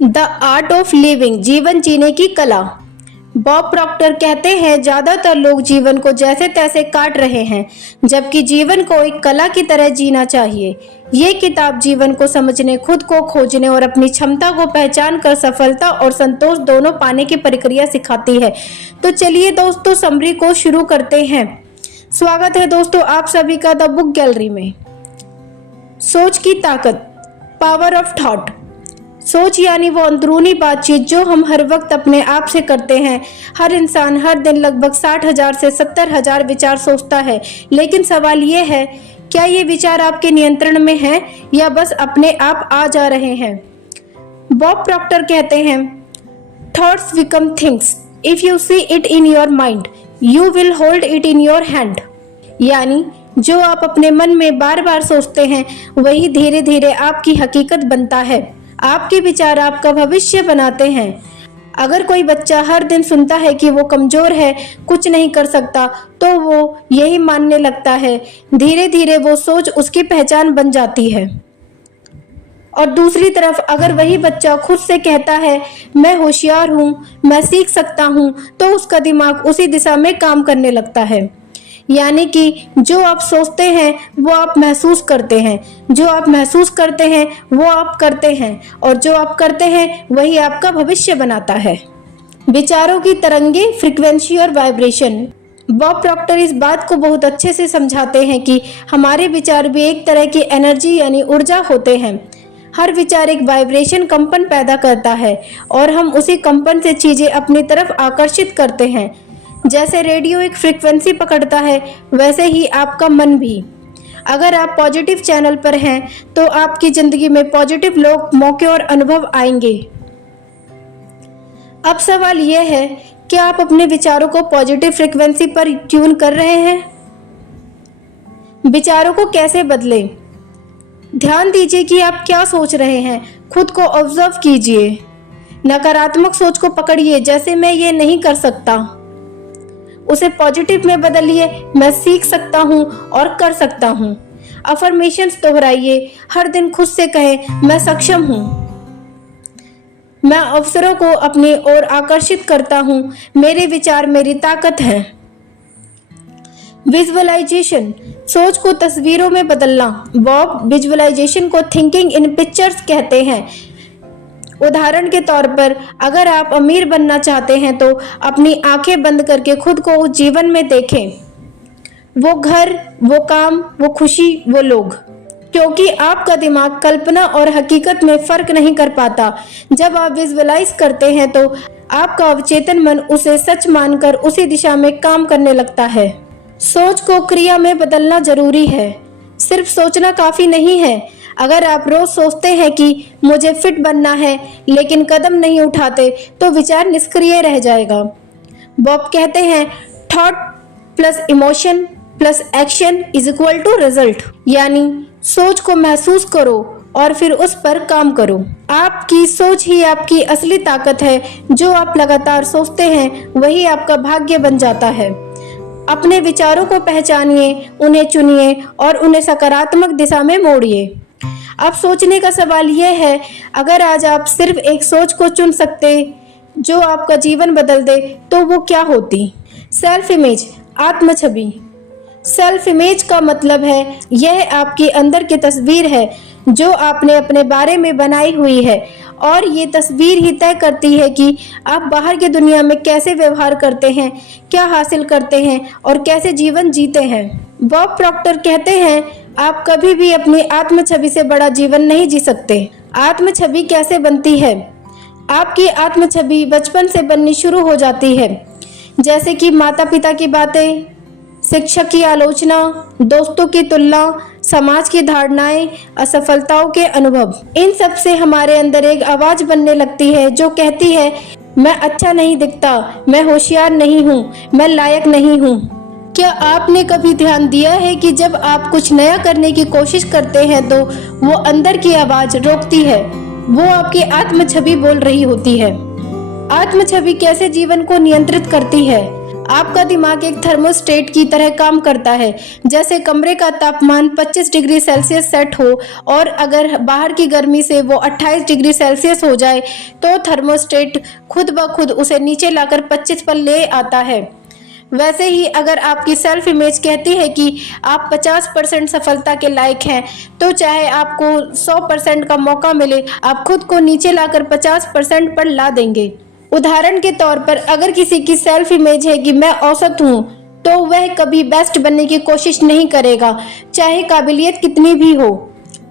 The art of living, जीवन जीने की कला। बॉब प्रॉक्टर कहते हैं ज्यादातर लोग जीवन को जैसे तैसे काट रहे हैं, जबकि जीवन को एक कला की तरह जीना चाहिए। ये किताब जीवन को समझने, खुद को खोजने और अपनी क्षमता को पहचान कर सफलता और संतोष दोनों पाने की प्रक्रिया सिखाती है। तो चलिए दोस्तों, समरी को शुरू करते हैं। स्वागत है दोस्तों आप सभी का द बुक गैलरी में। सोच की ताकत, पावर ऑफ थॉट। सोच यानी वो अंदरूनी बातचीत जो हम हर वक्त अपने आप से करते हैं। हर इंसान हर दिन लगभग 60,000 से 70,000 विचार सोचता है, लेकिन सवाल ये है, क्या ये विचार आपके नियंत्रण में हैं या बस अपने आप आ जा रहे हैं? बॉब प्रॉक्टर कहते हैं, thoughts become things, if you see it in your mind you will hold it in your hand. यानी जो आप अपने मन में बार बार सोचते हैं वही धीरे धीरे आपकी हकीकत बनता है। आपके विचार आपका भविष्य बनाते हैं। अगर कोई बच्चा हर दिन सुनता है कि वो कमजोर है, कुछ नहीं कर सकता, तो वो यही मानने लगता है। धीरे धीरे वो सोच उसकी पहचान बन जाती है। और दूसरी तरफ अगर वही बच्चा खुद से कहता है, मैं होशियार हूँ, मैं सीख सकता हूँ, तो उसका दिमाग उसी दिशा में काम करने लगता है। यानी कि जो आप सोचते हैं वो आप महसूस करते हैं, जो आप महसूस करते हैं वो आप करते हैं, और जो आप करते हैं वही आपका भविष्य बनाता है। विचारों की तरंगे, फ्रीक्वेंसी और वाइब्रेशन। बॉब प्रॉक्टर इस बात को बहुत अच्छे से समझाते हैं कि हमारे विचार भी एक तरह की एनर्जी यानी ऊर्जा होते हैं। हर विचार एक वाइब्रेशन, कंपन पैदा करता है और हम उसी कंपन से चीजें अपनी तरफ आकर्षित करते हैं। जैसे रेडियो एक फ्रीक्वेंसी पकड़ता है, वैसे ही आपका मन भी। अगर आप पॉजिटिव चैनल पर हैं तो आपकी जिंदगी में पॉजिटिव लोग, मौके और अनुभव आएंगे। अब सवाल यह है, क्या आप अपने विचारों को पॉजिटिव फ्रीक्वेंसी पर ट्यून कर रहे हैं? विचारों को कैसे बदलें? ध्यान दीजिए कि आप क्या सोच रहे हैं, खुद को ऑब्जर्व कीजिए। नकारात्मक सोच को पकड़िए, जैसे मैं ये नहीं कर सकता, उसे पॉजिटिव में बदलिए, मैं सीख सकता हूँ और कर सकता हूँ। अफर्मेशंस दोहराइए, हर दिन खुद से कहें, मैं सक्षम हूँ, मैं अवसरों को अपनी ओर आकर्षित करता हूँ, मेरे विचार मेरी ताकत है। विजुअलाइजेशन, सोच को तस्वीरों में बदलना। बॉब विजुअलाइजेशन को थिंकिंग इन पिक्चर्स कहते हैं। उदाहरण के तौर पर अगर आप अमीर बनना चाहते हैं तो अपनी आंखें बंद करके खुद को उस जीवन में देखें। वो घर, वो काम, वो खुशी, वो लोग। क्योंकि आपका दिमाग कल्पना और हकीकत में फर्क नहीं कर पाता। जब आप विजुअलाइज करते हैं तो आपका अवचेतन मन उसे सच मानकर उसी दिशा में काम करने लगता है। सोच को क्रिया में बदलना जरूरी है, सिर्फ सोचना काफी नहीं है। अगर आप रोज सोचते हैं कि मुझे फिट बनना है लेकिन कदम नहीं उठाते, तो विचार निष्क्रिय रह जाएगा। बॉब कहते हैं, thought plus emotion plus action is equal to result. यानी सोच को महसूस करो और फिर उस पर काम करो। आपकी सोच ही आपकी असली ताकत है। जो आप लगातार सोचते हैं वही आपका भाग्य बन जाता है। अपने विचारों को पहचानिए, उन्हें चुनिए और उन्हें सकारात्मक दिशा में मोड़िए। अब सोचने का सवाल यह है, अगर आज आप सिर्फ एक सोच को चुन सकते जो आपका जीवन बदल दे, तो वो क्या होती? सेल्फ इमेज, आत्म छवि। सेल्फ इमेज का मतलब है यह आपकी अंदर की तस्वीर है जो आपने अपने बारे में बनाई हुई है, और ये तस्वीर ही तय करती है कि आप बाहर की दुनिया में कैसे व्यवहार करते हैं, क्या हासिल करते हैं और कैसे जीवन जीते हैं। बॉब प्रॉक्टर कहते हैं, आप कभी भी अपनी आत्म छवि से बड़ा जीवन नहीं जी सकते। आत्म छवि कैसे बनती है? आपकी आत्म छवि बचपन से बननी शुरू हो जाती है, जैसे कि माता पिता की बातें, शिक्षक की आलोचना, दोस्तों की तुलना, समाज की धारणाएं, असफलताओं के अनुभव। इन सब से हमारे अंदर एक आवाज बनने लगती है जो कहती है, मैं अच्छा नहीं दिखता, मैं होशियार नहीं हूँ, मैं लायक नहीं हूँ। क्या आपने कभी ध्यान दिया है कि जब आप कुछ नया करने की कोशिश करते हैं तो वो अंदर की आवाज रोकती है? वो आपकी आत्म छवि बोल रही होती है। आत्म छवि कैसे जीवन को नियंत्रित करती है? आपका दिमाग एक थर्मोस्टेट की तरह काम करता है। जैसे कमरे का तापमान 25 डिग्री सेल्सियस सेट हो और अगर बाहर की गर्मी से वो 28 डिग्री सेल्सियस हो जाए तो थर्मोस्टेट खुद ब खुद उसे नीचे लाकर 25 पर ले आता है। वैसे ही अगर आपकी सेल्फ इमेज कहती है कि आप 50% सफलता के लायक हैं, तो चाहे आपको 100% का मौका मिले, आप खुद को नीचे लाकर 50% पर ला देंगे। उदाहरण के तौर पर अगर किसी की सेल्फ इमेज है कि मैं औसत हूँ, तो वह कभी बेस्ट बनने की कोशिश नहीं करेगा, चाहे काबिलियत कितनी भी हो।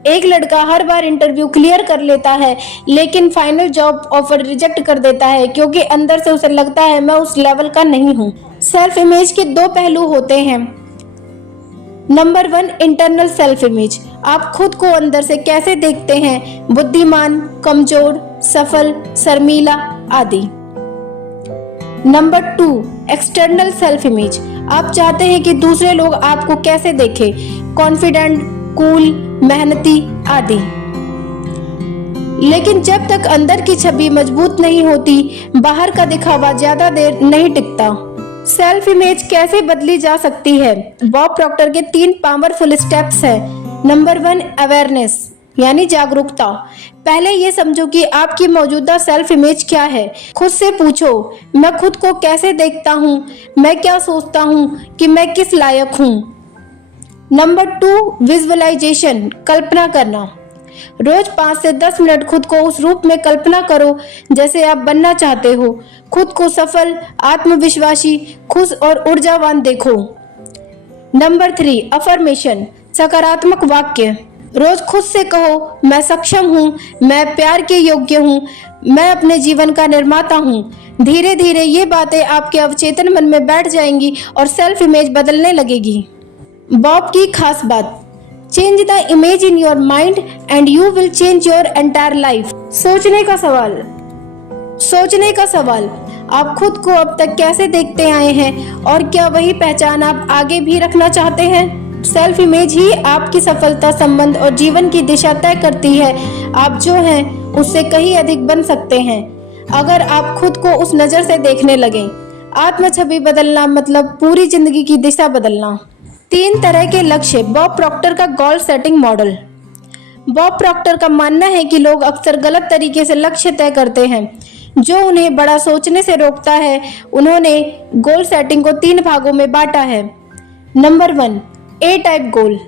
एक लड़का हर बार इंटरव्यू क्लियर कर लेता है लेकिन फाइनल जॉब ऑफर रिजेक्ट कर देता है क्योंकि अंदर से उसे लगता है मैं उस लेवल का नहीं हूँ। सेल्फ इमेज के दो पहलू होते हैं। Number 1, internal self image. आप खुद को अंदर से कैसे देखते हैं, बुद्धिमान, कमजोर, सफल, शर्मीला आदि। Number 2, external self image. आप चाहते हैं कि दूसरे लोग आपको कैसे देखें, कॉन्फिडेंट, कूल, मेहनती आदि। लेकिन जब तक अंदर की छवि मजबूत नहीं होती, बाहर का दिखावा ज्यादा देर नहीं टिकता। सेल्फ इमेज कैसे बदली जा सकती है? बॉब प्रॉक्टर के 3 पावरफुल स्टेप्स हैं। नंबर 1, अवेयरनेस यानी जागरूकता। पहले ये समझो कि आपकी मौजूदा सेल्फ इमेज क्या है। खुद से पूछो, मैं खुद को कैसे देखता हूँ, मैं क्या सोचता हूँ कि मैं किस लायक हूँ। नंबर 2, विजुअलाइजेशन, कल्पना करना। रोज 5 से 10 मिनट खुद को उस रूप में कल्पना करो जैसे आप बनना चाहते हो। खुद को सफल, आत्मविश्वासी, खुश और ऊर्जावान देखो। नंबर 3, अफर्मेशन, सकारात्मक वाक्य। रोज खुद से कहो, मैं सक्षम हूँ, मैं प्यार के योग्य हूँ, मैं अपने जीवन का निर्माता हूँ। धीरे धीरे ये बातें आपके अवचेतन मन में बैठ जाएंगी और सेल्फ इमेज बदलने लगेगी। बॉब की खास बात, change the image in your mind and you will change your entire life. सोचने का सवाल, आप खुद को अब तक कैसे देखते आए हैं और क्या वही पहचान आप आगे भी रखना चाहते हैं? सेल्फ इमेज ही आपकी सफलता, संबंध और जीवन की दिशा तय करती है। आप जो हैं उससे कहीं अधिक बन सकते हैं अगर आप खुद को उस नजर से देखने लगें। आत्म छवि बदलना मतलब पूरी जिंदगी की दिशा बदलना। 3 तरह के लक्ष्य। बॉब प्रॉक्टर का goal setting model. Bob Procter का मानना है कि लोग अक्सर गलत तरीके से लक्ष्य तय करते हैं जो उन्हें बड़ा सोचने से रोकता है। उन्होंने गोल सेटिंग को 3 भागों में बांटा है। नंबर 1, ए टाइप गोल,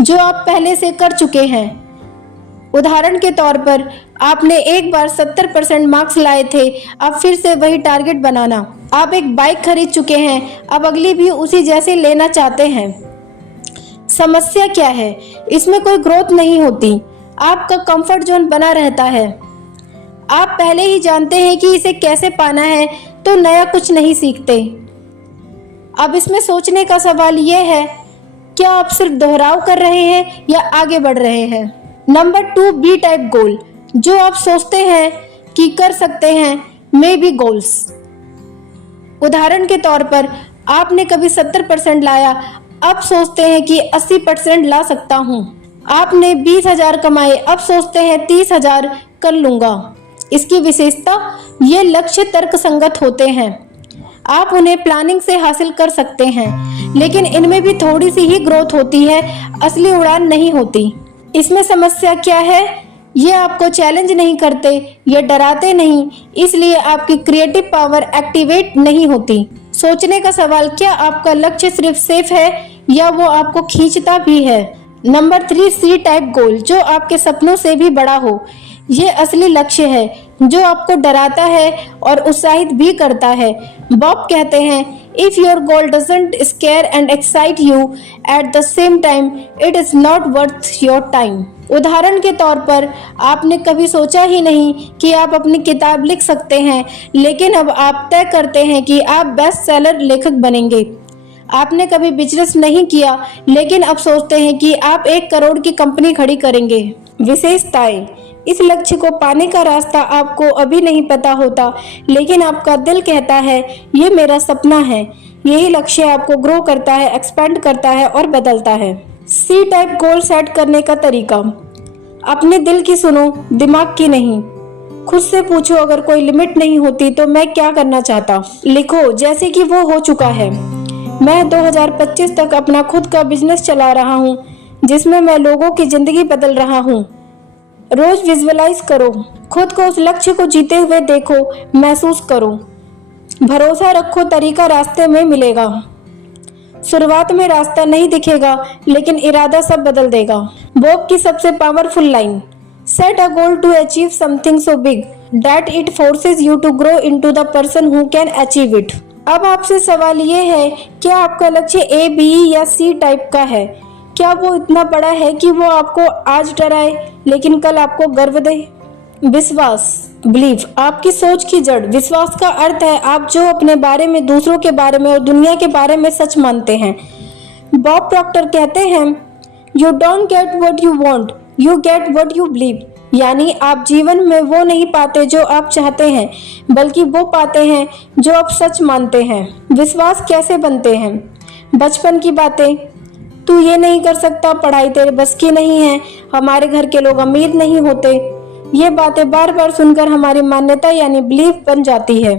जो आप पहले से कर चुके हैं। उदाहरण के तौर पर आपने एक बार 70% मार्क्स लाए थे, अब फिर से वही टारगेट बनाना। आप एक बाइक खरीद चुके हैं, अब अगली भी उसी जैसे लेना चाहते हैं। समस्या क्या है? इसमें कोई ग्रोथ नहीं होती, आपका कंफर्ट जोन बना रहता है। आप पहले ही जानते हैं कि इसे कैसे पाना है, तो नया कुछ नहीं सीखते। अब इसमें सोचने का सवाल यह है, क्या आप सिर्फ दोहराव कर रहे हैं या आगे बढ़ रहे हैं? नंबर 2, बी टाइप गोल, जो आप सोचते हैं कि कर सकते हैं, मे बी गोल्स। उदाहरण के तौर पर आपने कभी 70% लाया, अब सोचते हैं कि 80% ला सकता हूँ। आपने 20,000 कमाए, अब सोचते हैं 30,000 कर लूंगा। इसकी विशेषता, ये लक्ष्य तर्कसंगत होते हैं। आप उन्हें प्लानिंग से हासिल कर सकते हैं, लेकिन इनमें भी थोड़ी सी ही ग्रोथ होती है, असली उड़ान नहीं होती। इसमें समस्या क्या है? ये आपको चैलेंज नहीं करते, ये डराते नहीं, इसलिए आपकी क्रिएटिव पावर एक्टिवेट नहीं होती। सोचने का सवाल, क्या आपका लक्ष्य सिर्फ सेफ है या वो आपको खींचता भी है? नंबर 3, सी टाइप गोल, जो आपके सपनों से भी बड़ा हो। ये असली लक्ष्य है जो आपको डराता है और उत्साहित भी करता है। बॉब कहते हैं, if your goal doesn't square and excite you at the same time, it is not worth your time. उदाहरण के तौर पर आपने कभी सोचा ही नहीं कि आप अपनी किताब लिख सकते हैं, लेकिन अब आप तय करते हैं कि आप बेस्ट सेलर लेखक बनेंगे। आपने कभी बिजनेस नहीं किया, लेकिन अब सोचते हैं कि आप 1 करोड़ की कंपनी खड़ी करेंगे। विशेषताएं, इस लक्ष्य को पाने का रास्ता आपको अभी नहीं पता होता, लेकिन आपका दिल कहता है ये मेरा सपना है। यही लक्ष्य आपको ग्रो करता है, एक्सपेंड करता है और बदलता है। सी टाइप गोल सेट करने का तरीका, अपने दिल की सुनो, दिमाग की नहीं। खुद से पूछो, अगर कोई लिमिट नहीं होती तो मैं क्या करना चाहता। लिखो जैसे कि वो हो चुका है। मैं 2025 तक अपना खुद का बिजनेस चला रहा हूँ, जिसमें मैं लोगों की जिंदगी बदल रहा हूँ। रोज विजुअलाइज करो, खुद को उस लक्ष्य को जीते हुए देखो, महसूस करो। भरोसा रखो, तरीका रास्ते में मिलेगा। शुरुआत में रास्ता नहीं दिखेगा, लेकिन इरादा सब बदल देगा। बॉब की सबसे powerful line, set a goal to achieve something so big that it forces you to grow into the person who can achieve it. अब आपसे सवाल ये है, क्या आपका लक्ष्य ए, बी या सी टाइप का है? क्या वो इतना बड़ा है कि वो आपको आज डराए लेकिन कल आपको गर्व दे? विश्वास, बिलीव, आपकी सोच की जड़। विश्वास का अर्थ है आप जो अपने बारे में, दूसरों के बारे में और दुनिया के बारे में सच मानते हैं। बॉब प्रॉक्टर कहते हैं, you don't get what you want, you get what you believe. यानी आप जीवन में वो नहीं पाते जो आप चाहते हैं, बल्कि वो पाते हैं जो आप सच मानते हैं। विश्वास कैसे बनते हैं? बचपन की बातें, तू ये नहीं कर सकता, पढ़ाई तेरे बस की नहीं है, हमारे घर के लोग अमीर नहीं होते। ये बातें बार बार सुनकर हमारी मान्यता यानी बिलीफ बन जाती है।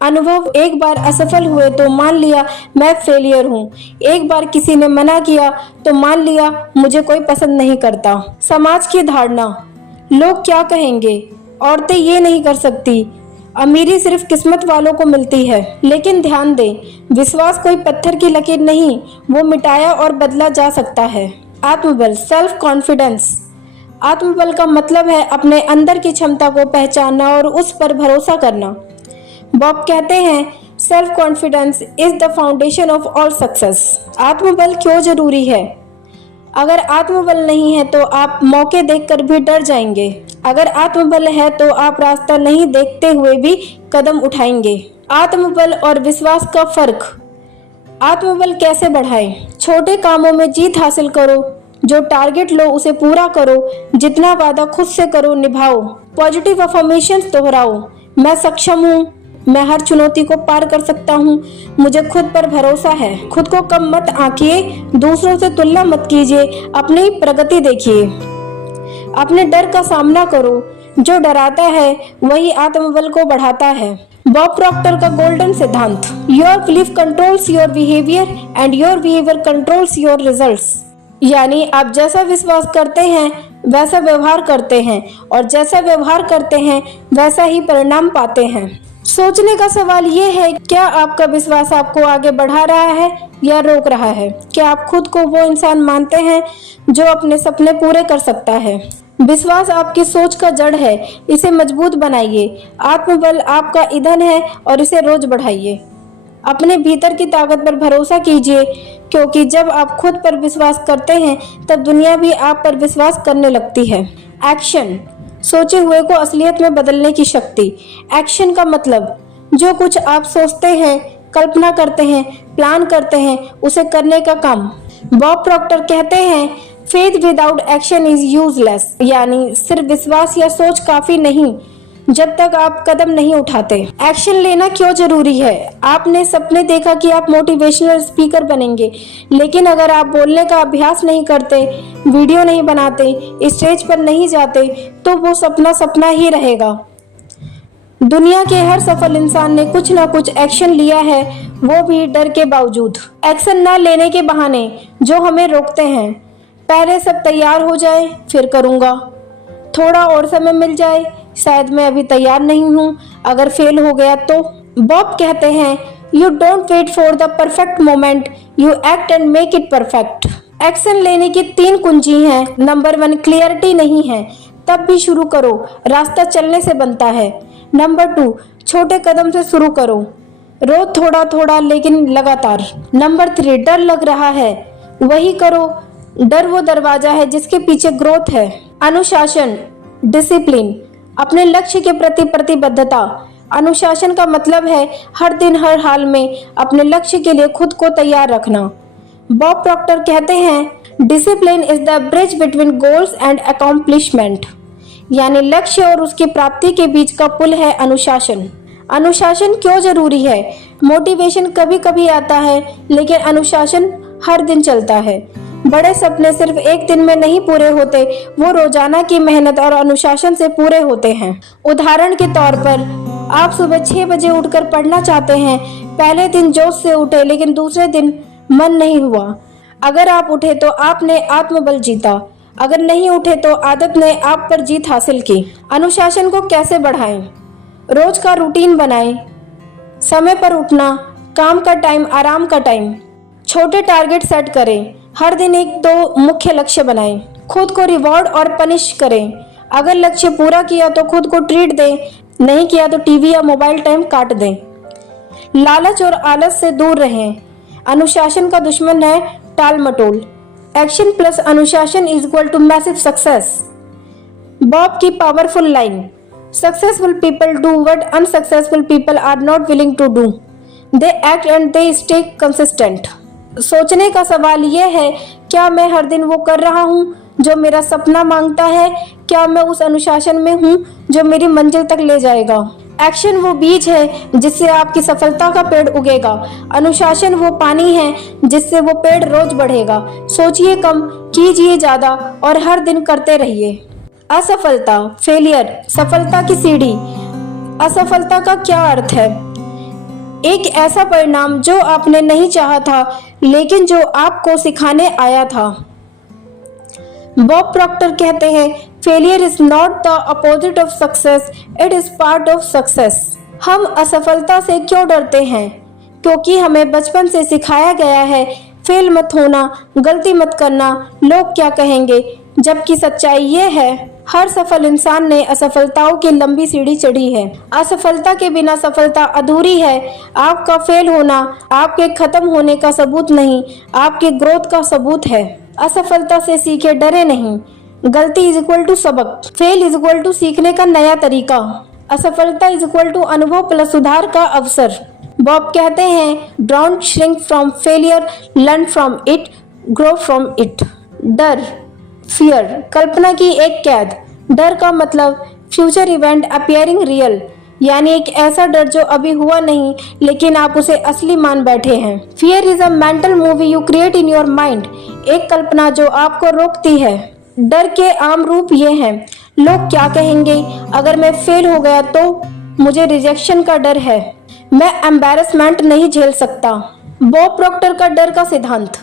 अनुभव, एक बार असफल हुए तो मान लिया मैं फेलियर हूँ। एक बार किसी ने मना किया तो मान लिया मुझे कोई पसंद नहीं करता। समाज की धारणा, लोग क्या कहेंगे, औरतें ये नहीं कर सकती, अमीरी सिर्फ किस्मत वालों को मिलती है। लेकिन ध्यान दें, विश्वास कोई पत्थर की लकीर नहीं, वो मिटाया और बदला जा सकता है। आत्मबल, सेल्फ कॉन्फिडेंस। आत्मबल का मतलब है अपने अंदर की क्षमता को पहचानना और उस पर भरोसा करना। बॉब कहते हैं, self confidence is the foundation of all success. आत्मबल क्यों जरूरी है? अगर आत्मबल नहीं है तो आप मौके देखकर भी डर जाएंगे। अगर आत्मबल है तो आप रास्ता नहीं देखते हुए भी कदम उठाएंगे। आत्मबल और विश्वास का फर्क। आत्मबल कैसे बढ़ाएं? छोटे कामों में जीत हासिल करो, जो टारगेट लो उसे पूरा करो, जितना वादा खुद से करो निभाओ। पॉजिटिव अफर्मेशंस दोहराओ, मैं सक्षम हूँ, मैं हर चुनौती को पार कर सकता हूँ, मुझे खुद पर भरोसा है। खुद को कम मत आंकिए, दूसरों से तुलना मत कीजिए, अपनी प्रगति देखिए। अपने डर का सामना करो, जो डराता है वही आत्मबल को बढ़ाता है। बॉब प्रॉक्टर का गोल्डन सिद्धांत, your belief controls your behaviour and your behaviour controls your results. यानी आप जैसा विश्वास करते हैं वैसा व्यवहार करते हैं, और जैसा व्यवहार करते हैं वैसा ही परिणाम पाते हैं। सोचने का सवाल ये है, क्या आपका विश्वास आपको आगे बढ़ा रहा है या रोक रहा है? क्या आप खुद को वो इंसान मानते हैं जो अपने सपने पूरे कर सकता है? विश्वास आपकी सोच का जड़ है, इसे मजबूत बनाइए। आत्मबल आपका ईंधन है और इसे रोज बढ़ाइए। अपने भीतर की ताकत पर भरोसा कीजिए, क्योंकि जब आप खुद पर विश्वास करते हैं तब दुनिया भी आप पर विश्वास करने लगती है। एक्शन, सोचे हुए को असलियत में बदलने की शक्ति। एक्शन का मतलब, जो कुछ आप सोचते हैं, कल्पना करते हैं, प्लान करते हैं, उसे करने का काम। बॉब प्रॉक्टर कहते हैं, faith without action is useless. यानी सिर्फ विश्वास या सोच काफी नहीं जब तक आप कदम नहीं उठाते। एक्शन लेना क्यों जरूरी है? आपने सपने देखा कि आप मोटिवेशनल स्पीकर बनेंगे, लेकिन अगर आप बोलने का अभ्यास नहीं करते, वीडियो नहीं बनाते, स्टेज पर नहीं जाते, तो वो सपना सपना ही रहेगा। दुनिया के हर सफल इंसान ने कुछ ना कुछ एक्शन लिया है, वो भी डर के बावजूद। एक्शन ना लेने के बहाने जो हमें रोकते हैं। पहले सब तैयार हो जाए फिर करूँगा, थोड़ा और समय मिल जाए, शायद मैं अभी तैयार नहीं हूँ, अगर फेल हो गया तो। बॉब कहते हैं, you don't wait for the perfect moment, you act and make it perfect. Action लेने की 3 कुंजी हैं। नंबर 1, क्लियरिटी नहीं है तब भी शुरू करो, रास्ता चलने से बनता है। नंबर 2, छोटे कदम से शुरू करो, रोज थोड़ा थोड़ा लेकिन लगातार। नंबर 3, डर लग रहा है, वही करो, डर वो दरवाजा है जिसके पीछे ग्रोथ है। अनुशासन, डिसिप्लिन, अपने लक्ष्य के प्रति प्रतिबद्धता। अनुशासन का मतलब है हर दिन हर हाल में अपने लक्ष्य के लिए खुद को तैयार रखना। बॉब प्रॉक्टर कहते हैं, discipline is the bridge between goals and accomplishment. यानी लक्ष्य और उसकी प्राप्ति के बीच का पुल है अनुशासन। अनुशासन क्यों जरूरी है? मोटिवेशन कभी कभी आता है, लेकिन अनुशासन हर दिन चलता है। बड़े सपने सिर्फ एक दिन में नहीं पूरे होते, वो रोजाना की मेहनत और अनुशासन से पूरे होते हैं। उदाहरण के तौर पर आप सुबह 6 बजे उठकर पढ़ना चाहते हैं। पहले दिन जोश से उठे लेकिन दूसरे दिन मन नहीं हुआ। अगर आप उठे तो आपने आत्मबल जीता, अगर नहीं उठे तो आदत ने आप पर जीत हासिल की। अनुशासन को कैसे बढ़ाएं? रोज का रूटीन बनाएं। समय पर उठना, काम का टाइम, आराम का टाइम। छोटे टारगेट सेट करें। हर दिन 1-2 मुख्य लक्ष्य बनाएं। खुद को रिवॉर्ड और पनिश करें। अगर लक्ष्य पूरा किया तो खुद को ट्रीट दें, नहीं किया तो टीवी या मोबाइल टाइम काट दें। लालच और आलस से दूर रहें। अनुशासन का दुश्मन है टाल मटोल। एक्शन प्लस अनुशासन is equal to massive success. Bob की powerful line, successful people do what unsuccessful people are not willing to do, they act and they stay consistent. सोचने का सवाल यह है, क्या मैं हर दिन वो कर रहा हूँ जो मेरा सपना मांगता है? क्या मैं उस अनुशासन में हूँ जो मेरी मंजिल तक ले जाएगा? एक्शन वो बीज है जिससे आपकी सफलता का पेड़ उगेगा। अनुशासन वो पानी है जिससे वो पेड़ रोज बढ़ेगा। सोचिए कम, कीजिए ज्यादा और हर दिन करते रहिए। असफलता, फेलियर, सफलता की सीढ़ी। असफलता का क्या अर्थ है? एक ऐसा परिणाम जो आपने नहीं चाहा था लेकिन जो आपको सिखाने आया था। बॉब प्रॉक्टर कहते हैं, failure is not the opposite of success, it is part of success. हम असफलता से क्यों डरते हैं? क्योंकि हमें बचपन से सिखाया गया है, फेल मत होना, गलती मत करना, लोग क्या कहेंगे। जबकि सच्चाई ये है, हर सफल इंसान ने असफलताओं की लंबी सीढ़ी चढ़ी है। असफलता के बिना सफलता अधूरी है। आपका फेल होना आपके खत्म होने का सबूत नहीं, आपके ग्रोथ का सबूत है। असफलता से सीखे, डरे नहीं। गलती इज इक्वल टू सबक, फेल इज इक्वल टू सीखने का नया तरीका, असफलता इज इक्वल टू अनुभव प्लस सुधार का अवसर। बॉब कहते हैं, don't shrink from failure, learn from it, grow from it. डर, फियर, कल्पना की एक कैद। डर का मतलब फ्यूचर इवेंट अपीयरिंग रियल, यानी एक ऐसा डर जो अभी हुआ नहीं लेकिन आप उसे असली मान बैठे हैं। Fear is a mental movie you create in your mind, एक कल्पना जो आपको रोकती है। डर के आम रूप ये हैं, लोग क्या कहेंगे, अगर मैं फेल हो गया तो, मुझे रिजेक्शन का डर है, मैं एम्बैरेसमेंट नहीं झेल सकता। बॉब प्रॉक्टर का डर का सिद्धांत,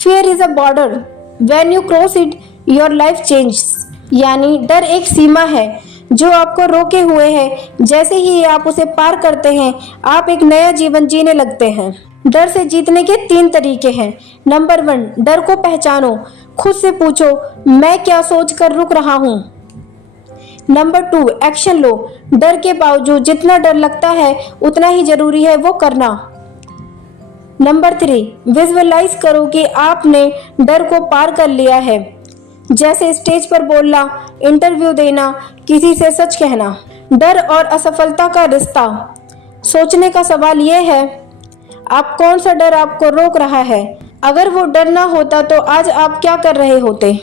fear is a border, when you cross it your life changes, यानी डर एक सीमा है जो आपको रोके हुए है। जैसे ही आप उसे पार करते हैं आप एक नया जीवन जीने लगते हैं। डर से जीतने के 3 तरीके हैं। नंबर 1, डर को पहचानो, खुद से पूछो मैं क्या सोचकर रुक रहा हूँ। नंबर 2, एक्शन लो, डर के बावजूद जितना डर लगता है उतना ही जरूरी है वो करना। नंबर 3, विजुअलाइज करो कि आपने डर को पार कर लिया है, जैसे स्टेज पर बोलना, इंटरव्यू देना, किसी से सच कहना। डर और असफलता का रिश्ता, सोचने का सवाल यह है, आप कौन सा डर आपको रोक रहा है? अगर वो डर ना होता तो आज आप क्या कर रहे होते?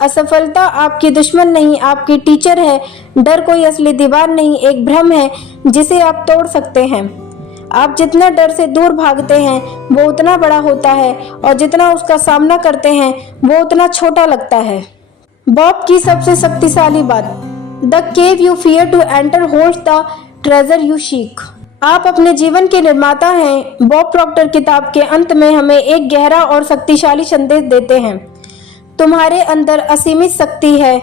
असफलता आपकी दुश्मन नहीं, आपकी टीचर है। डर कोई असली दीवार नहीं, एक भ्रम है जिसे आप तोड़ सकते हैं। आप जितना डर से दूर भागते हैं वो उतना बड़ा होता है और जितना उसका सामना करते हैं वो उतना छोटा लगता है। बॉब की सबसे शक्तिशाली बात, the cave you fear to enter holds the treasure you seek. आप अपने जीवन के निर्माता हैं। बॉब प्रॉक्टर किताब के अंत में हमें एक गहरा और शक्तिशाली संदेश देते हैं, तुम्हारे अंदर असीमित शक्ति है,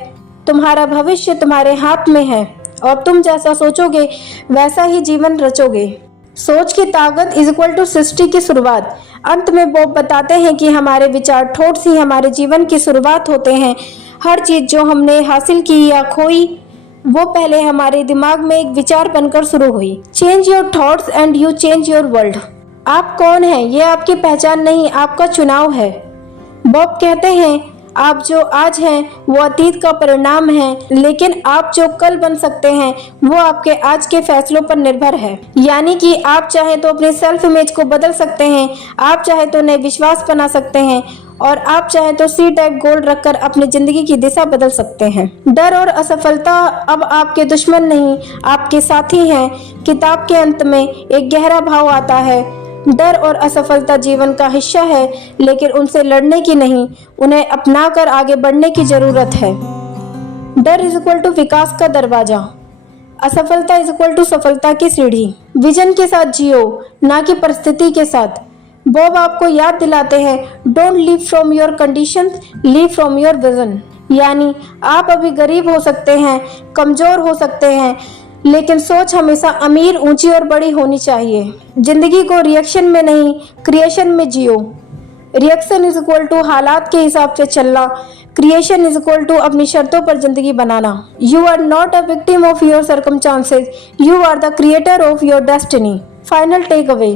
तुम्हारा भविष्य तुम्हारे हाथ में है और तुम जैसा सोचोगे वैसा ही जीवन रचोगे। सोच की ताकत इज इक्वल टू सृष्टि की शुरुआत। अंत में बॉब बताते हैं कि हमारे विचार थॉट्स ही हमारे जीवन की शुरुआत होते हैं। हर चीज जो हमने हासिल की या खोई वो पहले हमारे दिमाग में एक विचार बनकर शुरू हुई। Change your thoughts and you change your world. आप कौन हैं ये आपकी पहचान नहीं, आपका चुनाव है। बॉब कहते हैं, आप जो आज हैं वो अतीत का परिणाम है, लेकिन आप जो कल बन सकते हैं वो आपके आज के फैसलों पर निर्भर है। यानी कि आप चाहे तो अपने सेल्फ इमेज को बदल सकते हैं, आप चाहे तो नए विश्वास बना सकते हैं और आप चाहे तो सी टाइप गोल रखकर अपनी जिंदगी की दिशा बदल सकते हैं। डर और असफलता अब आपके दुश्मन नहीं, आपके साथी हैं। किताब के अंत में एक गहरा भाव आता है, डर और असफलता जीवन का हिस्सा है, लेकिन उनसे लड़ने की नहीं, उन्हें अपनाकर आगे बढ़ने की जरूरत है। डर इज इक्वल टू विकास का दरवाजा, असफलता इज इक्वल टू सफलता की सीढ़ी। विजन के साथ जियो, ना कि परिस्थिति के साथ। बॉब आपको याद दिलाते हैं, don't leave from your conditions, leave from your vision. यानी आप अभी गरीब हो सकते हैं, कमजोर हो सकते हैं, लेकिन सोच हमेशा अमीर, ऊंची और बड़ी होनी चाहिए। जिंदगी को रिएक्शन में नहीं, क्रिएशन में जियो। रिएक्शन इज इक्वल टू हालात के हिसाब से चलना, क्रिएशन इज इक्वल टू अपनी शर्तों पर जिंदगी बनाना। You are not a victim of your circumstances, you are the creator of your destiny. Final take away,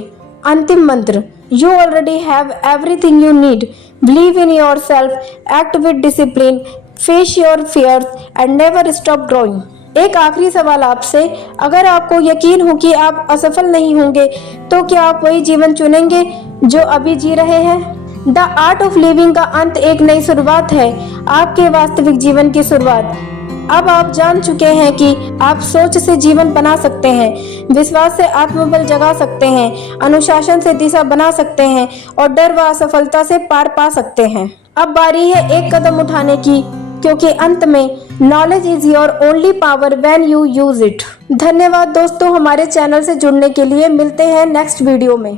अंतिम मंत्र, you already have everything you need. Believe in yourself, act with discipline, face your fears and never stop growing. एक आखिरी सवाल आपसे, अगर आपको यकीन हो कि आप असफल नहीं होंगे, तो क्या आप वही जीवन चुनेंगे जो अभी जी रहे हैं? द आर्ट ऑफ लिविंग का अंत एक नई शुरुआत है, आपके वास्तविक जीवन की शुरुआत। अब आप जान चुके हैं कि आप सोच से जीवन बना सकते हैं, विश्वास से आत्मबल जगा सकते हैं, अनुशासन से दिशा बना सकते हैं और डर व असफलता से पार पा सकते हैं। अब बारी है एक कदम उठाने की, क्योंकि अंत में knowledge is your only power when you use it. धन्यवाद दोस्तों, हमारे चैनल से जुड़ने के लिए। मिलते हैं नेक्स्ट वीडियो में।